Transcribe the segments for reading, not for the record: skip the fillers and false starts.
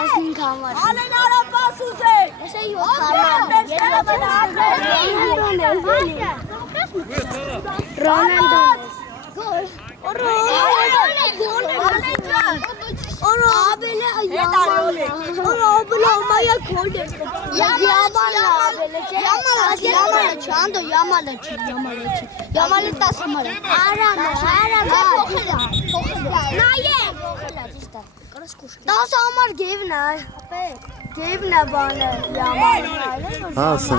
Ալեն արապաս ուզեք։ Դաս համար գևն է, գևն է բանը, յամանն Հա, ասեմ։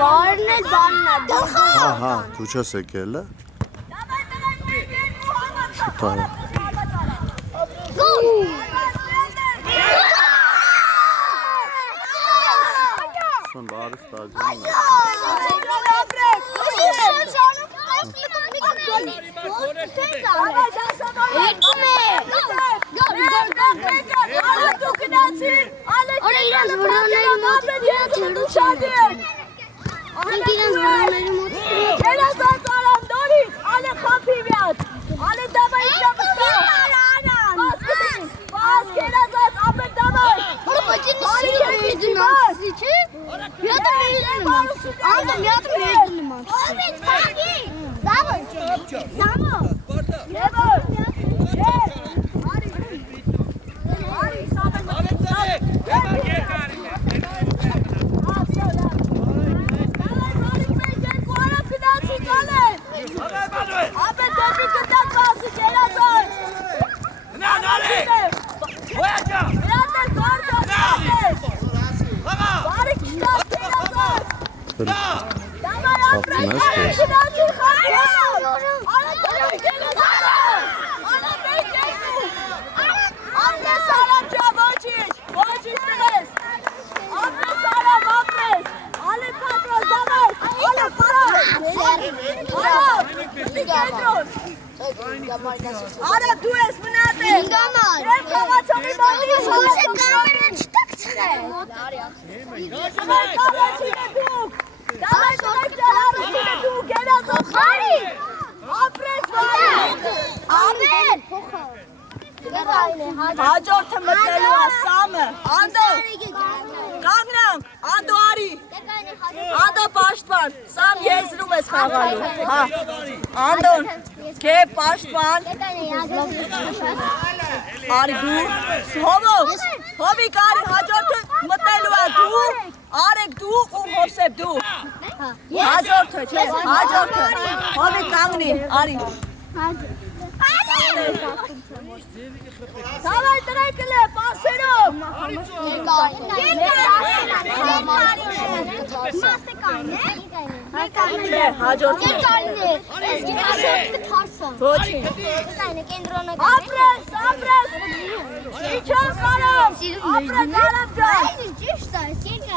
Վարն է բանն է, Հա, դու չես եկել է։ Շուտ արա։ Սան բարիք տաջում է։ Արա դու ես մնացել։ Ես խաղացողի մոտից կամերա չտակցրե։ Կամերա դուք։ Դավայ դավայ դուք գերազող խարի։ Ապրես վարի։ Ամեն։ Հաջորդը մտնելու է Սամը։ Անդո։ Կանգնանք։ Անդո արի։ Անդո պաշտպան։ Սամ եզրում ես խաղալու։ Հա։ Անդոն։ Քե պաշտպան։ Արի դու։ Հովիկ արի հաջորդը մտնելու է դու, Արեգ դու ու Հովսեփ դու։ Հաջորդը, չէ, հաջորդը։ Հովիկ կանգնի, արի։ Դավայ տրեկել է, պասերով։ Հաջորդը։ Ոչինչ։ Ապրես, ապրես։ Իչան կարամ։ Ապրես, արամ ջան։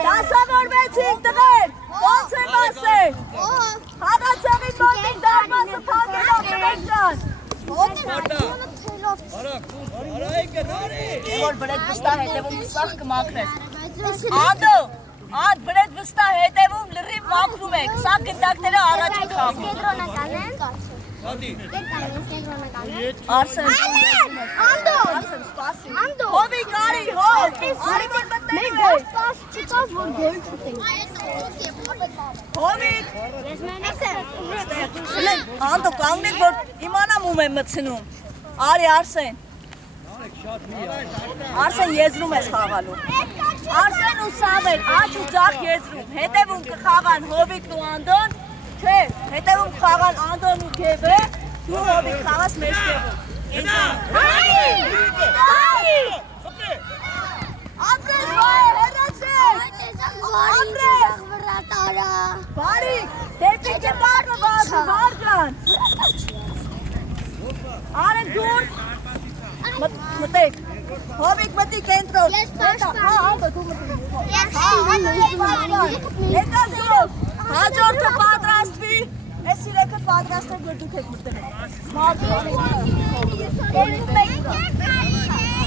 Դասավորվեցինք տղեր։ Ոնց եմ ասել։ Հաղացողի մոտին դարմասը թանգելով տղեր ջան։ Որ բրեդ վստահ հետևում սաղ կմակրես։ Անդո, անդ բրեդ վստահ հետևում լրիվ մակրում եք, սաղ գնդակները առաջ են խաղում։ Արսեն, Անդո, հովիկ արի, հով, արի որ մտնելու է։ Հովիկ, Անդո կանգնեք, որ իմանամ ում եմ մցնում։ Արի Արսեն։ Արսեն եզրում ես խաղալու։ Արսեն ու Սամել, աչ ու ձախ եզրում, հետևում կխաղան Հովիկն ու Անդոն, չէ, հետևում կխաղան Անդոն ու Գևը, դու Հովիկ խաղաս մեջ կևում։ Ապրես վայ, հերացեք, ապրես, բարիք, դեպի կեպարը բազու, բարջան, արեք դուր, մտեք, Հովիկ մտի կենտրոն, հաջորդը պատրաստվի, ես իրեքը պատրաստեք, որ դուք եք մտնեք,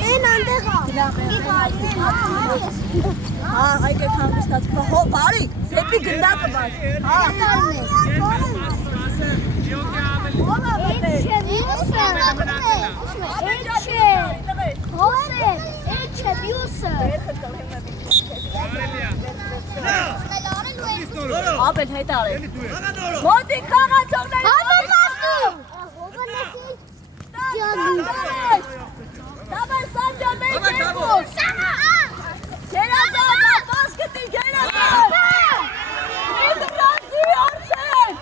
Են անդեղա։ Հա, այգ եք հանգստած, հո, բարիք, դեպի գնդակը բար, հա։ Հովա մտեք։ Ապել հետ արել։ Մոտիկ խաղացողների Դավայ Սանջան մեկ երկու։ Գերազանա, բասկետի գերազան։ Միդրանցի Արսեն։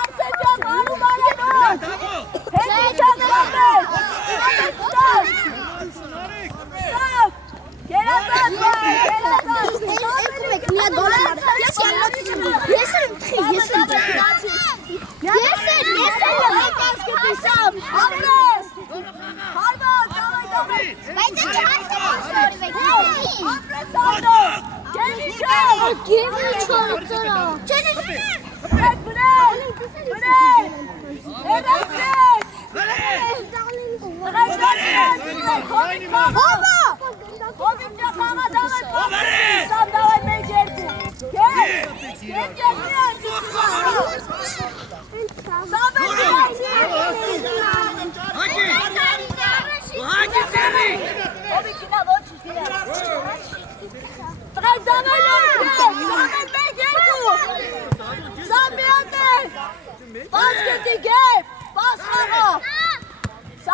Արսեն ջան անում արևոտ։ Հետի ջան ապել։ Ստավ։ Գերազան վայ, գերազան։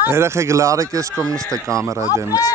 Երեխեք լարեք ես կոմ նստե կամերայի դեմից։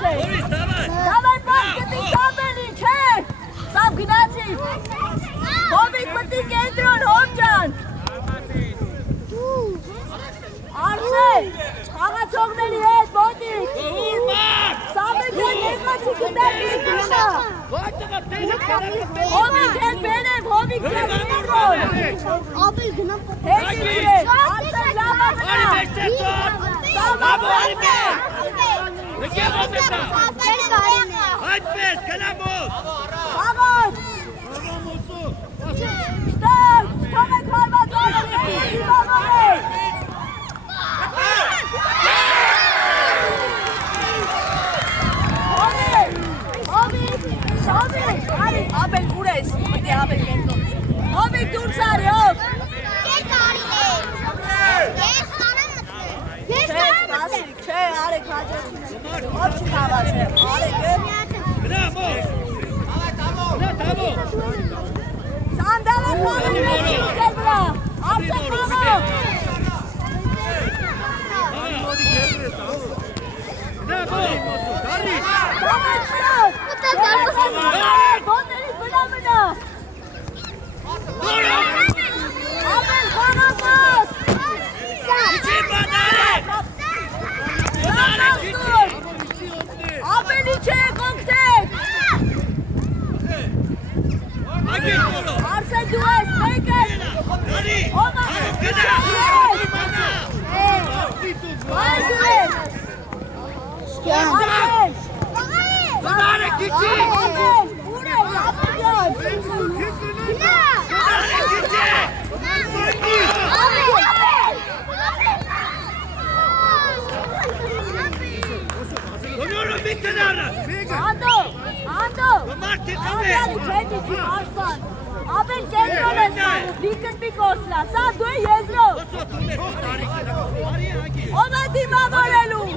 Давай, баскетի սաբերի, չէ, սաբ գնացի, Խաղացողների հետ մոտիկ։ Սամեքեն ներկա չգտար մի գնա։ Հովիկ հետ բերև, հովիկ հետ ներգոլ։ Ապել գնա։ Հեքին հետ, արդեն լավա գնա։ Այդպես, գնամոս։ Աղոտ։ Շտար, շտով եք հարված աղոտ, եք դիվաղորեք։ Աբել ուր ես, մտի աբել կենտոն։ Հովիկ դուրս արի, հով։ Չէ, արեք հաջորդին է։ Հով չի խաղաց է, արեք է։ Սանդալը խաղը մեջի ուտել վրա, արսեն խաղը։ Գոնդերից բնա մնա։ Աբել խաղամոս։ Աբելի չէ կոնքտեք։ Արսեն դու ես, մեկ ես։ Հոմա Այ դու ես։ Արսեն։ Աբել, ուր է, աբել Անդո, Անդյանի չեջիջի արսան, աբել կենտրոն ես անում, լիքըտ մի կոսլա, սա դու եզրով, ով է դիմավորելու,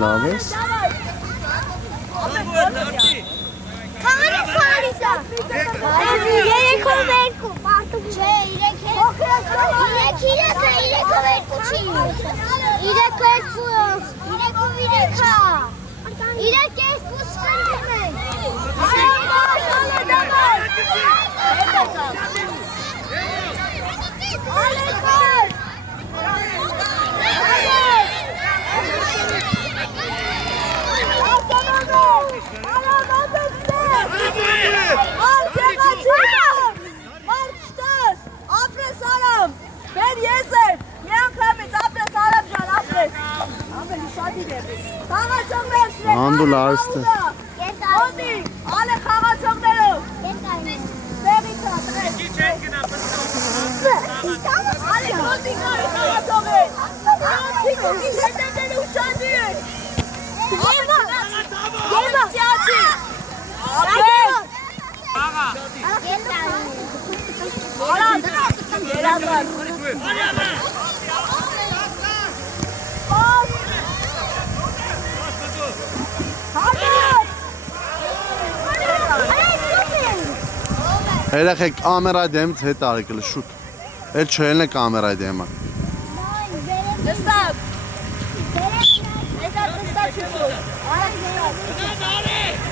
լավ ես։ Երեքով երկու, մարդում չէ, իրեքով երկու չի, իրեքով իրեքա, իրեք երկու սկրվում ենք, Անդու լարստը։ Ոդի, ալե խաղացողներով։ Տեղի կա, Չի չեն գնա ալե ոդի կա խաղացող է։ Ոդի հետևները ուշանի է։ Եվա, սիացի։ Ապել։ Արամ, երազար։ Երեխեք կամերայի դեմից հետ արեկել շուտ։ Էլ չելն է կամերայի դեմը։ Նստակ։ Եկա նստակ չուտու։ Արամ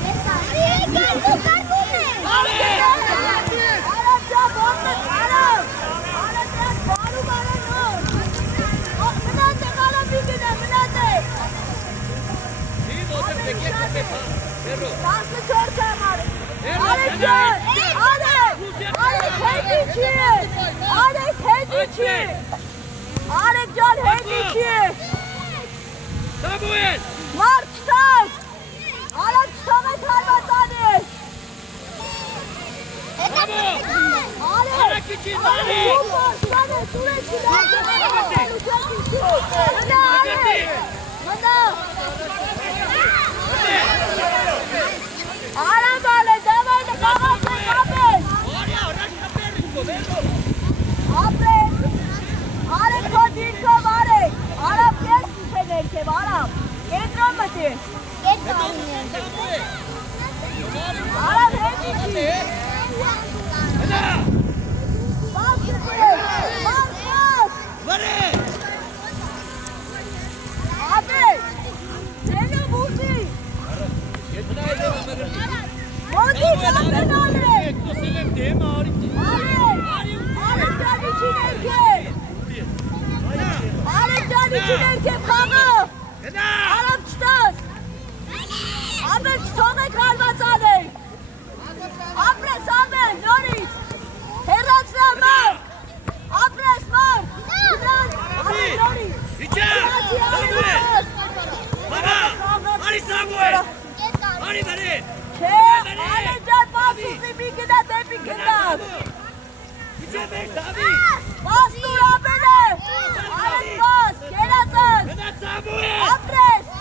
նստակ։ Արամ ճա բորնես, արամ։ Արամ ճաս բարում արանով։ Մնաց է կարապի գնա, մնաց է։ 14 համար։ Արեք ջան, արեք, արեք հետի չի, արեք հետի չի, արեք ջան հետի չի, մարդ չտակ, արեք չտավ եք հարվածանես, արեք, Արամ ալե, դավայ նկաղաց եք ապել։ Ապրեք, արեք քո դիրքով արեք, արամ կես ինչ է ներքև, արամ, կենտրոն մտի։ Արամ հետ իչի։ Բաս կսեք, բաս։ Ապեք, ձենը մուզի։ Ոդի կապեն ալեք։ Արեք ճանիչի ներքև։ Արեք ճանիչի ներքև խաղով։ Արամ չտաս։ Ապեր չթողեք հարվածանեք։ Ապրես ամեն նորից։ Հեռացրա մար։ Ապրես մար։ Արեք նորից։ Չէ, ալե ջան պասուսի մի գնա դեպի գնակ։ Պաս տուր ապել է, արեք պաս, կերացած, ապրես։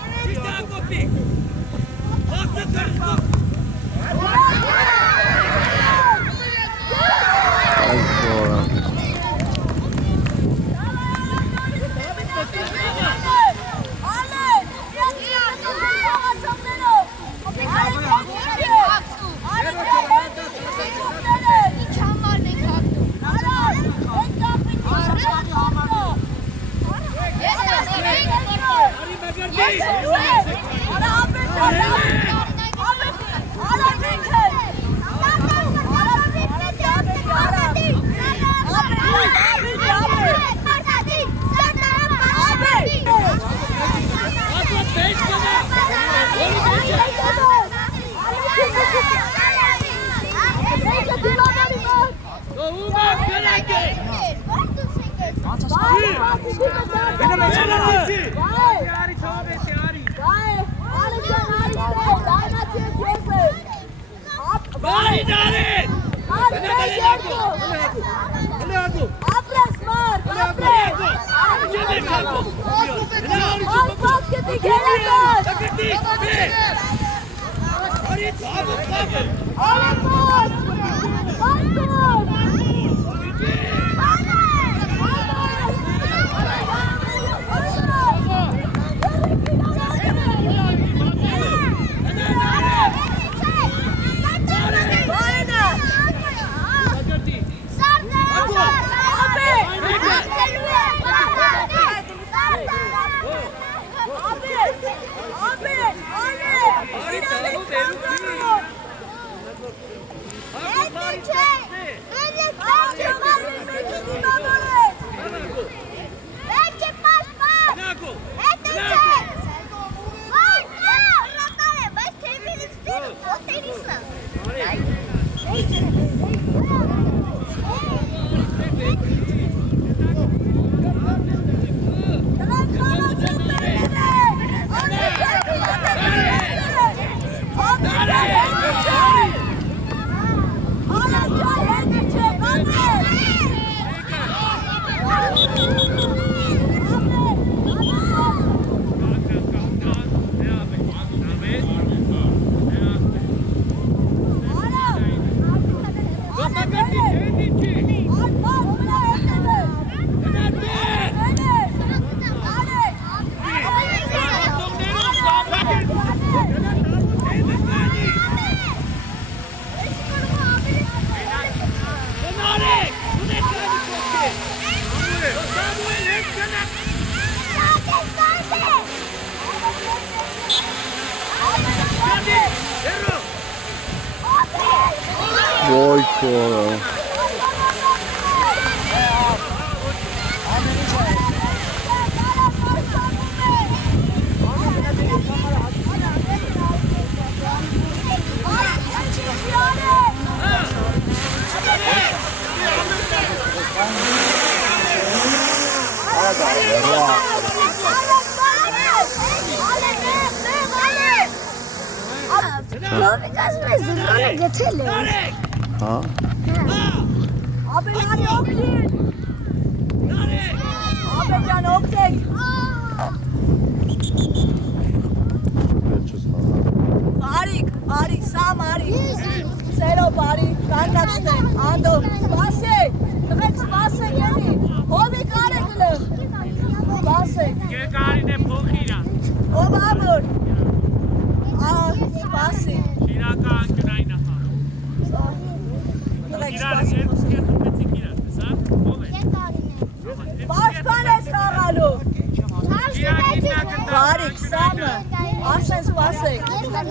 Ոյ քորը։ Because we're gonna get it. Հա։ Աբելյանի օգնին։ Աբելյան օգնեք։ Բարիկ, սա Մարիկ։ Սերո բարիկ, կանգնացնեք, անդոն, սպասեք, տղեք սպասեք ելի, հովի կարեք լըղ, սպասեք։ Գերգարին է փոխիրա։ Ով ավոր, սպասեք։ Շիրակա անկյունային ախա։ Տղեք Իրար սպասեք։ երկու կերտմեցիք իրար, սա, ով է։ Պաշտպան ես խաղալու։ Բարիկ, սամը, ասեն սպասեք,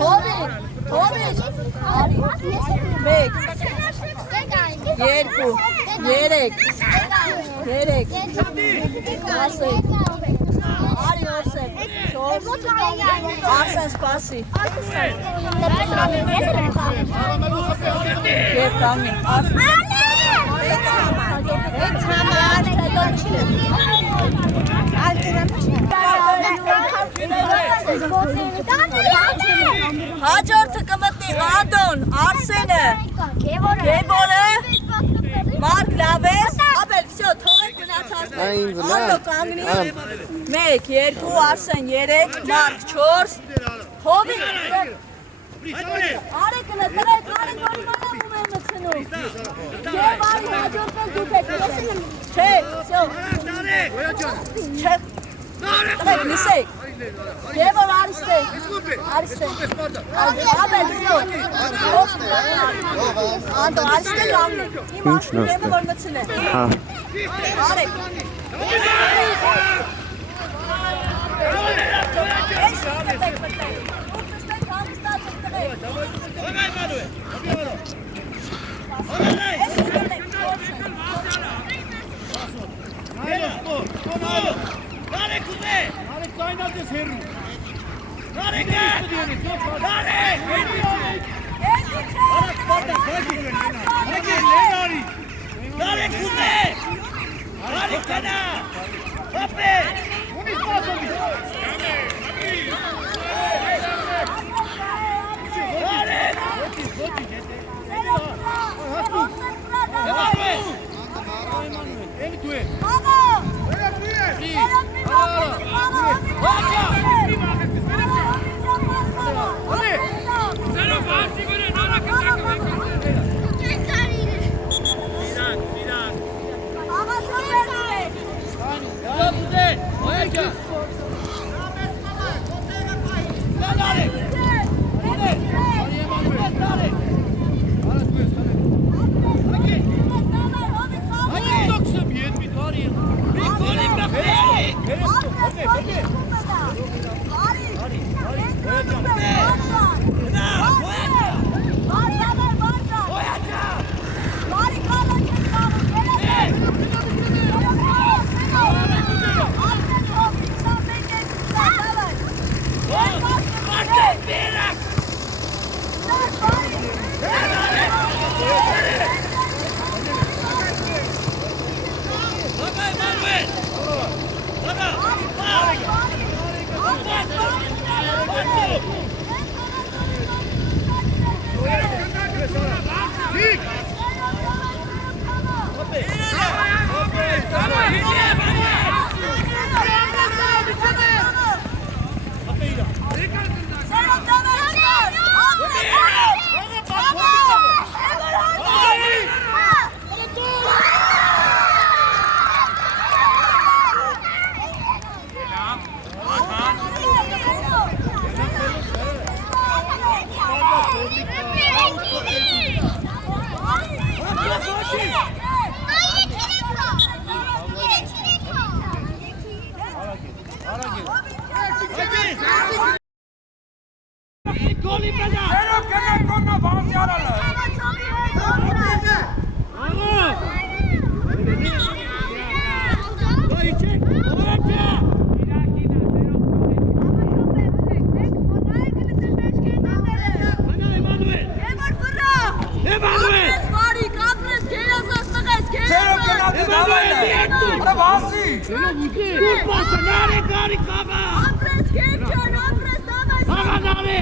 հովի, մեկ, երկու, երեք, ասեք, արի ոսեք, շորս, ասեն սպասի, և կամի, Հաջորդը կմտնի Անդոն, Արսենը, Գեբորը, Մարկ լավես, ապել, վսյո, թողեք մնացածը, Անդո կանգնի, 1, 2, Արսեն, 3, Մարկ, 4, հովի, արեկնը, տրեք, արեք, որի մանամում է մցնում, և արի հաջորդել դուք եք մցնում, չէ, վսյո, չէ, տրեք, նիսեք, Գեբոր Արիստե, ապել, Անդո, Արիստե լավն է, իմ ասում եմը որ մցն է, Հա։ արեք, ես կտեք մտեք, ուր նստեք, համստացեք տղեք, ես կտեք, Դարեք ուզե։ Դարեք կայնած ես հերու։ Դարեք է։ Դարեք։ Դարեք ուզե։ Դարեք կնա։ Հապե։ Ունի սպասոմի։ Դարեք։ Goli bada. Zero kana konna bounce yarala. Աղա։ Ապրես Գերջան, ապրես դավայ։ Աղա դարի։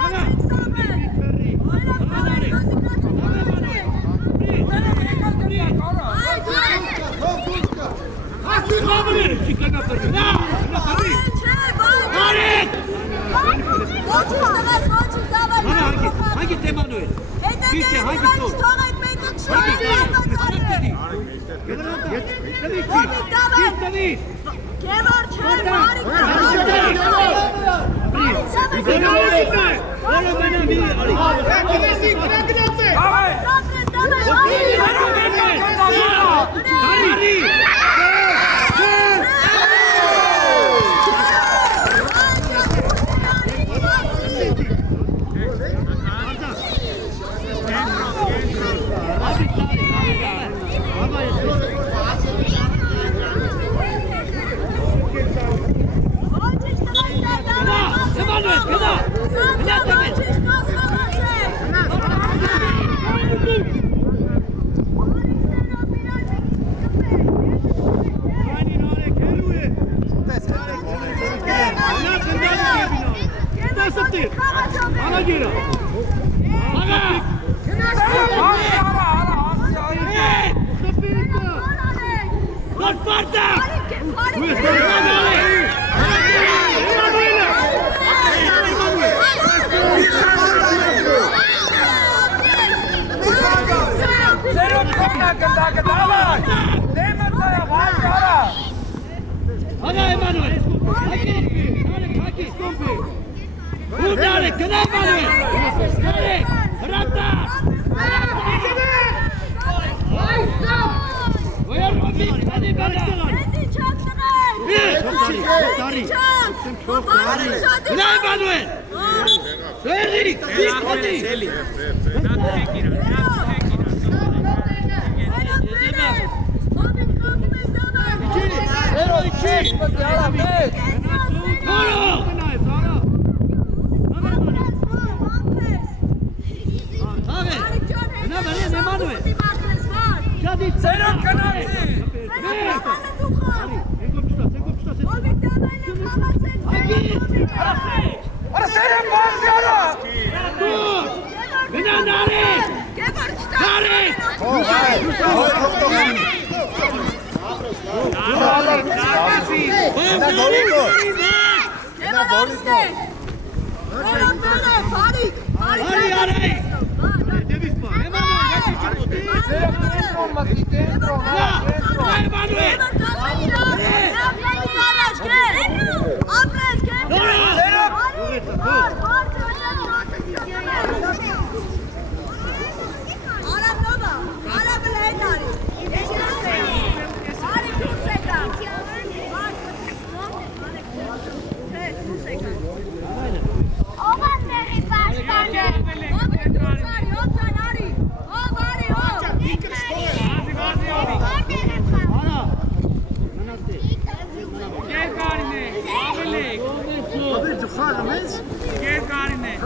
Ալա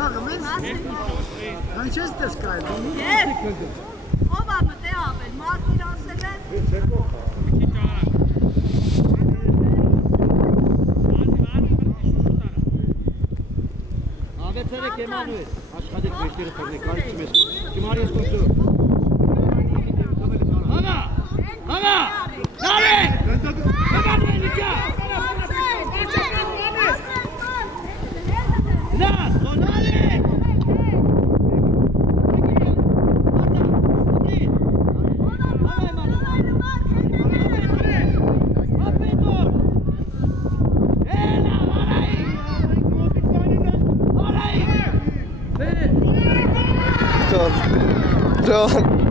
Ով է մտե ավել, մարդիր ասել են։ Ավեցերեք Էմանուել, աշխատեք մեջտերը թողնեք, կարիք չմես, կմարի ես կործու։ Հաղա, հաղա, նարեք, Էմանուել իջա։ Նաս, նարեք։ John.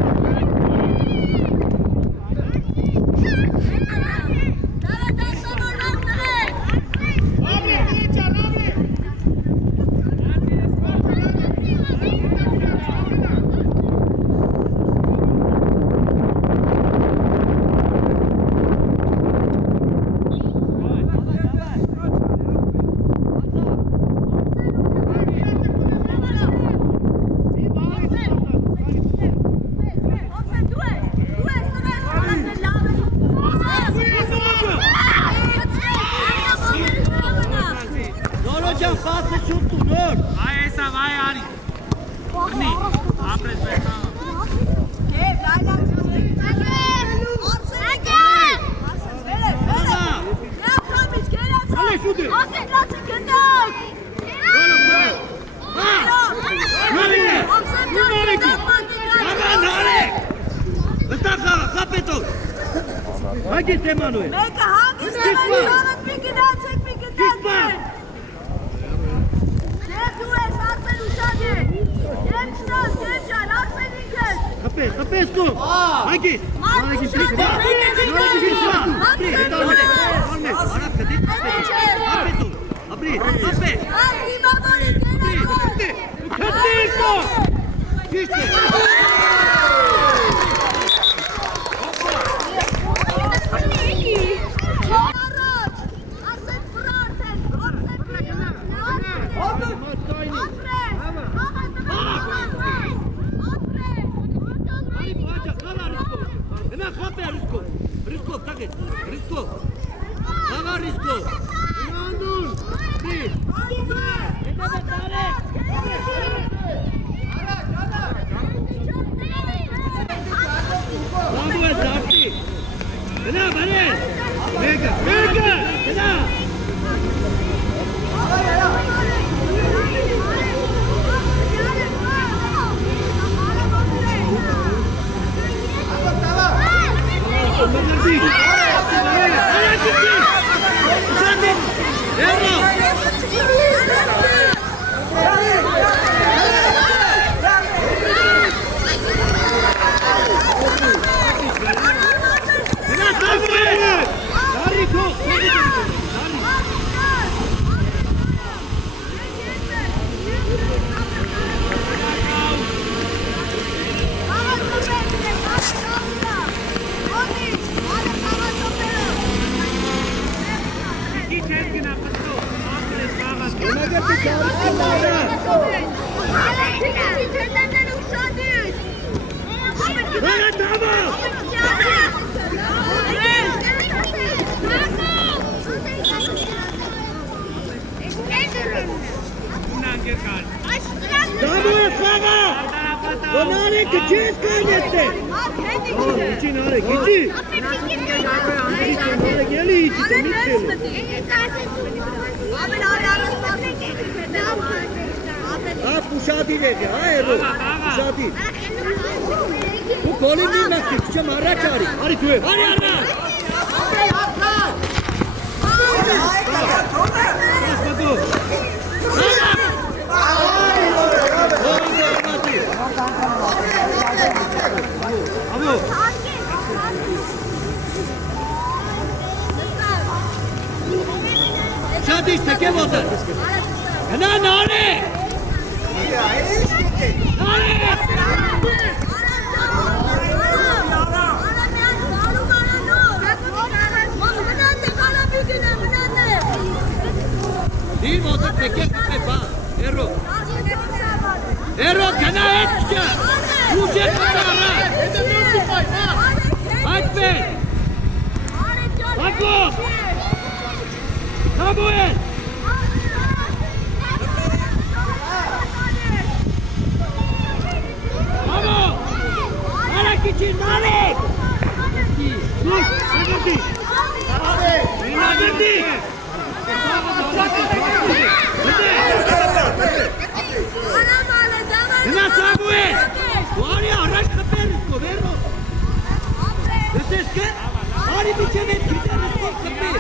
Հագիստ Էմանուել։ Մեկը հագիստ Էմանուելը մի գնացեք, մի գնացեք։ Դեպ դու ես ասել ուշاد է։ Դեպ չնաս, դեպ ճան, ասել ինքες։ Խպես կո, հագիստ։ Հագիստ Ero gana etçe. Uçak kara. Akbe. Akbo. Samuel. Bravo. Malak için Malak. Sus. Hadi. Hadi. Ena Samuel. Var ya araç kapar इसको verlo. Desde que ari पीछे में किधर इसको kapar.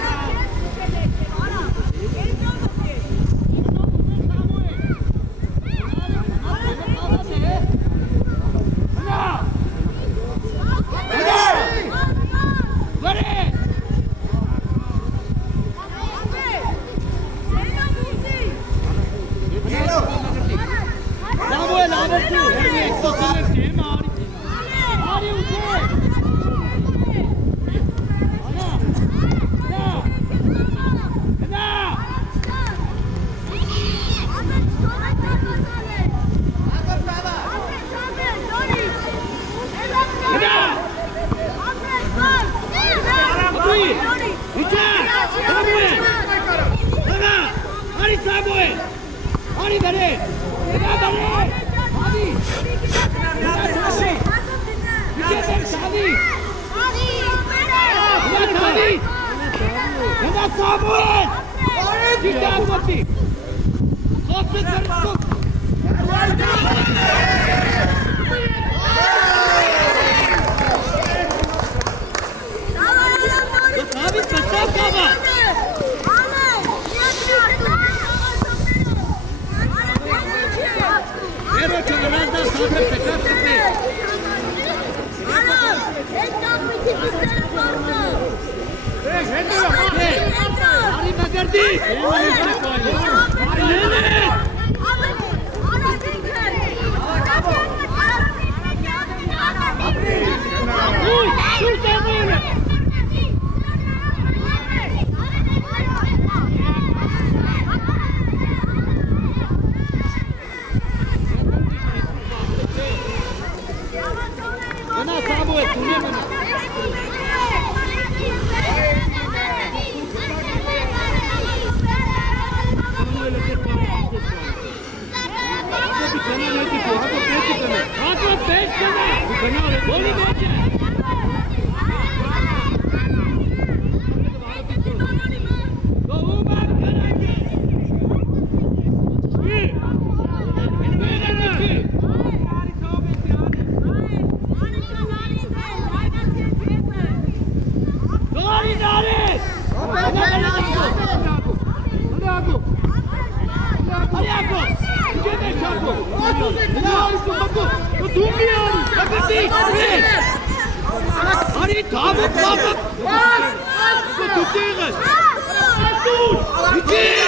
Até!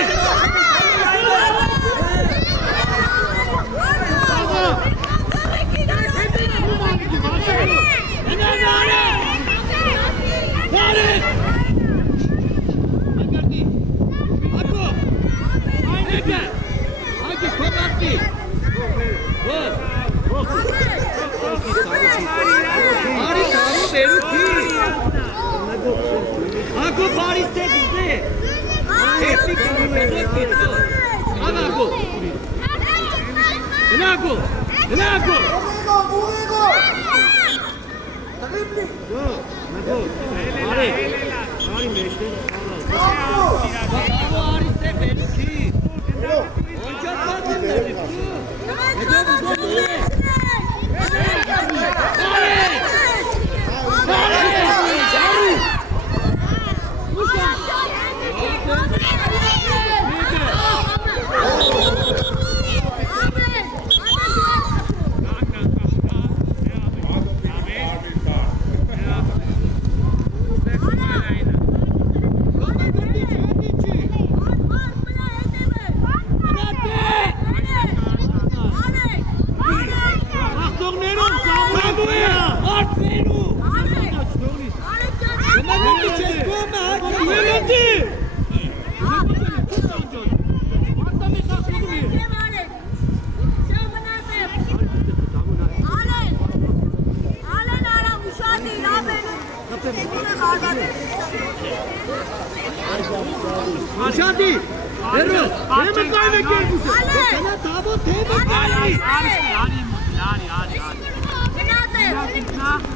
մկայնը կերպուս է։ Կնա տավո թեմը կարի։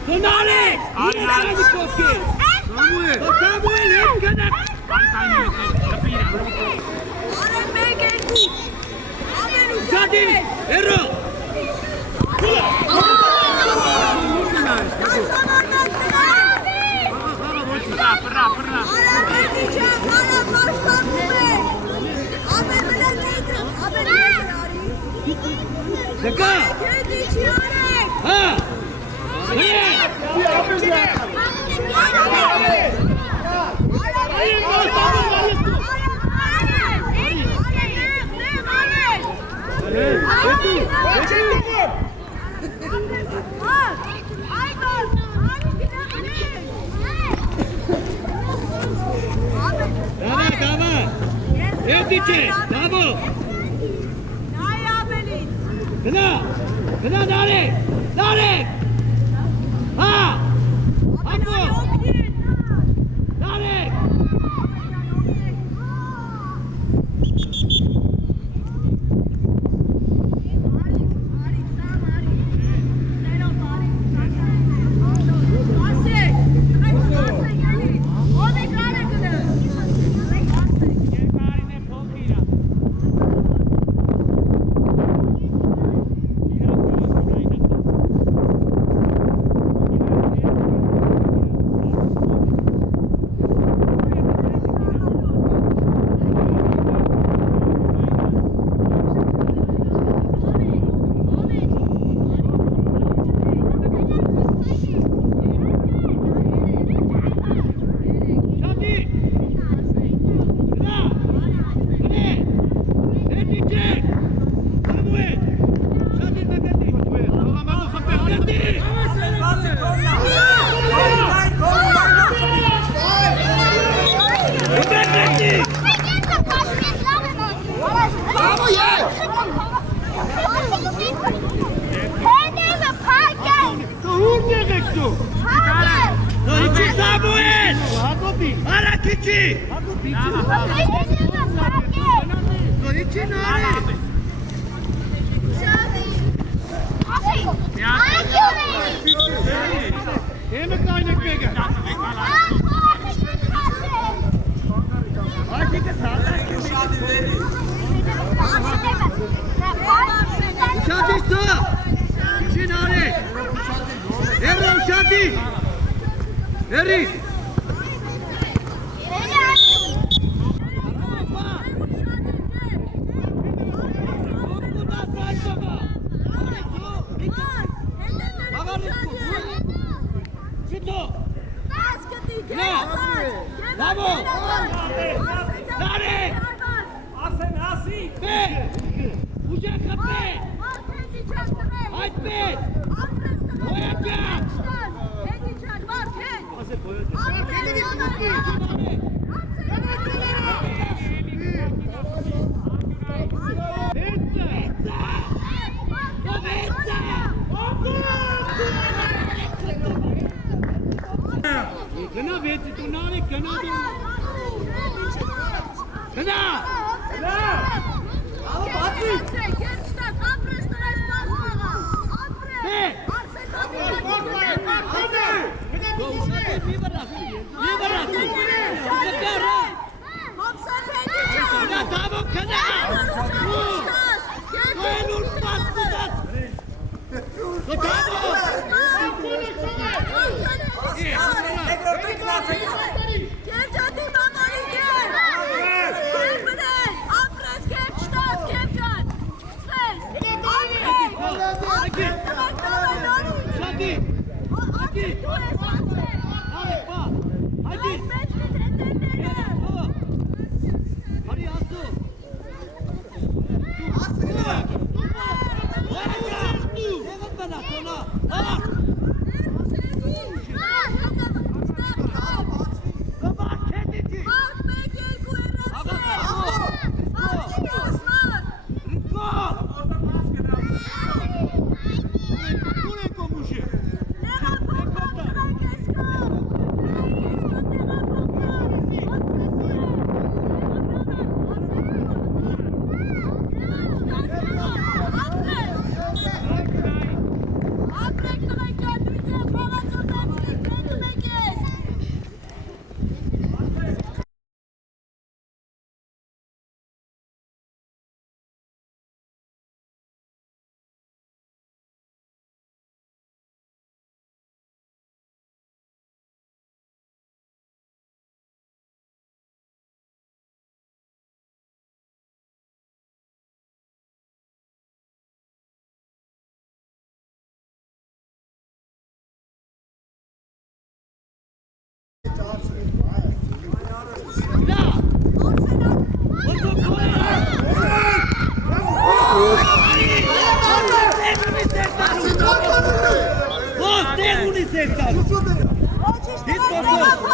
Հնարեք։ Արի կովքեր։ Սամուել հետ կնա։ Արեն մեկ երկու։ Ամեն ու Շատի, հերո։ Դկա։ Հա։ Давай. Эвдиче, бабу. Гна, даре. А! Аку. Даре.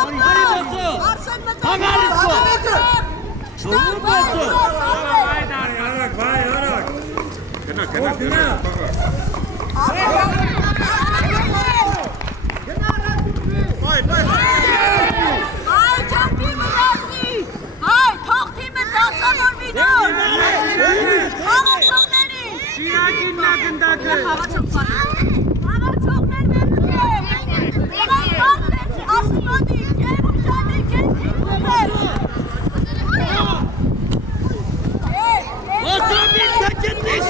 Արսեն մտա։ Այ ճամփի մտածի։ Այ թող թիմը դասավորվի դու։ Խաղացողների։ Շիրակին նա գնդակը։ Խաղացողներ մերուք։ Ասմոդի, կերուշանի, կենտիկներ։ Ոսամին թակետիս։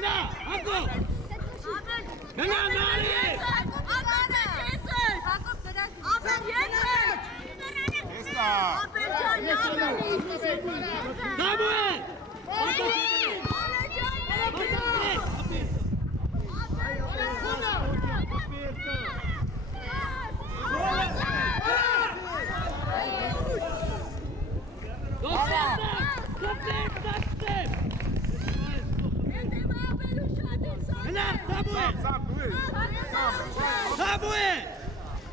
Հնա, հակո։ Հնա, նարի։ Դամուել։ Դամուել։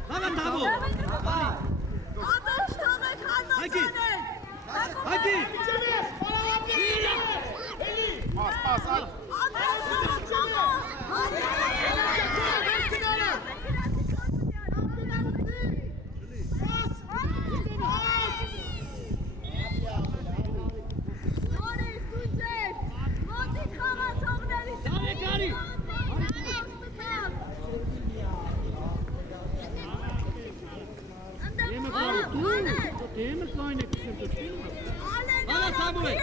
Հաղա դամու։ Հայկի։ Հայկի։ Pas. Demir kleine kişi. Hadi Samuel.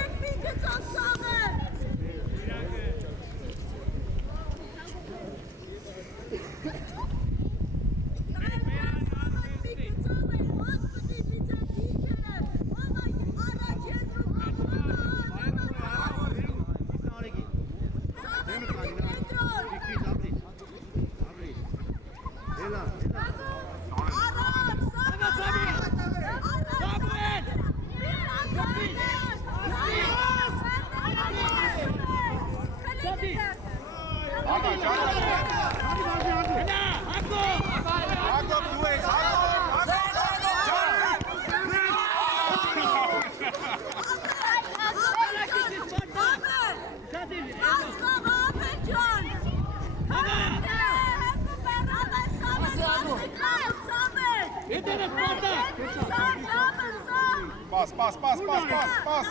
Pas.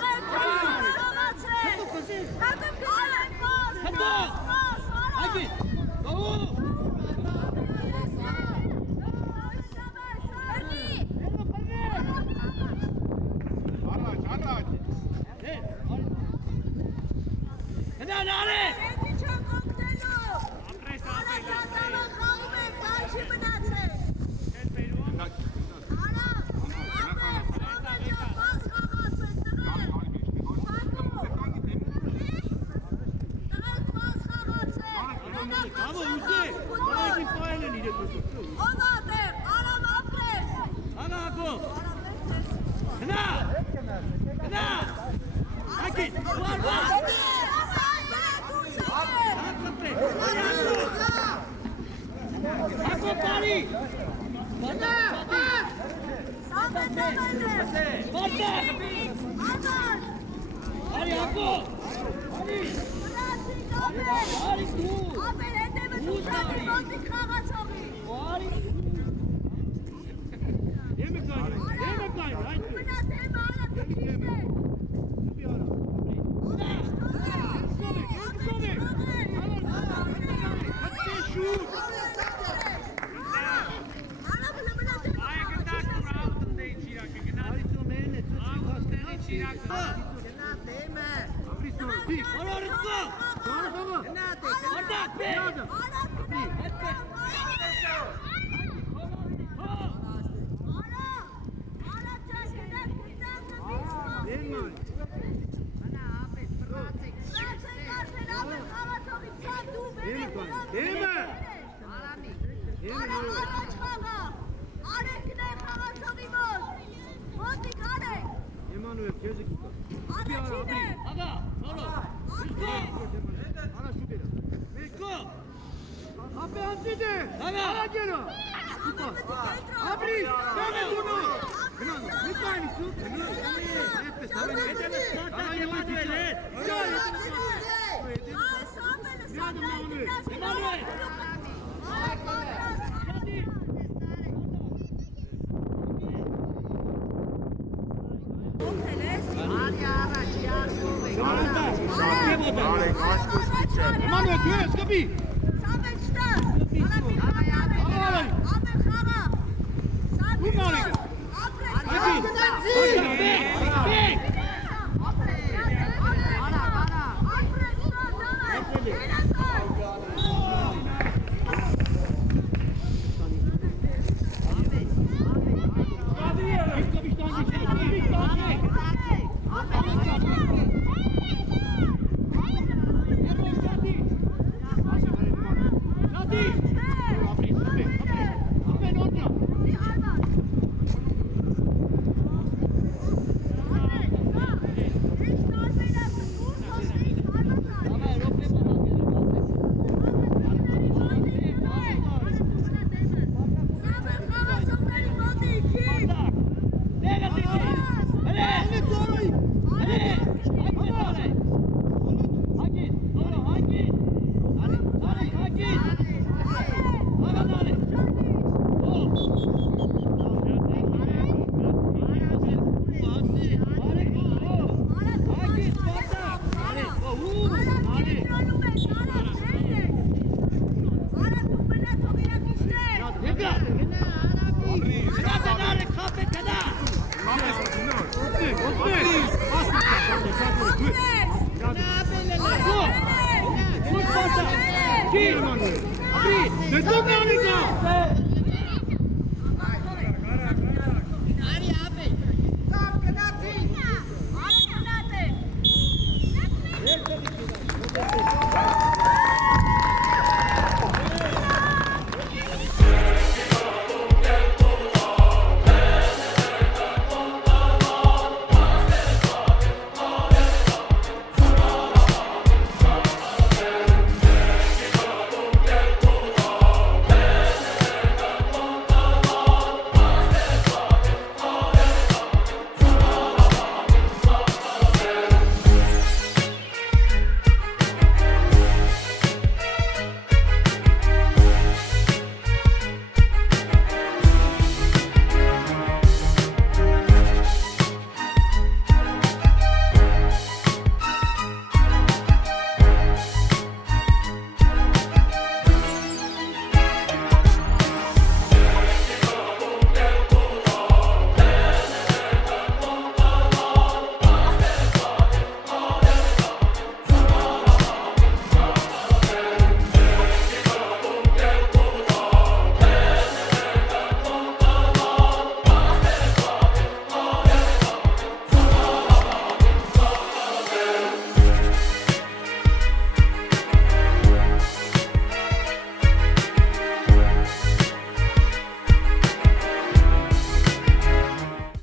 Haydi. Bravo. Araç. Hadi nare. Manuel, tu és, Gabi! Aqui! Adi! Apri, orta! Apri,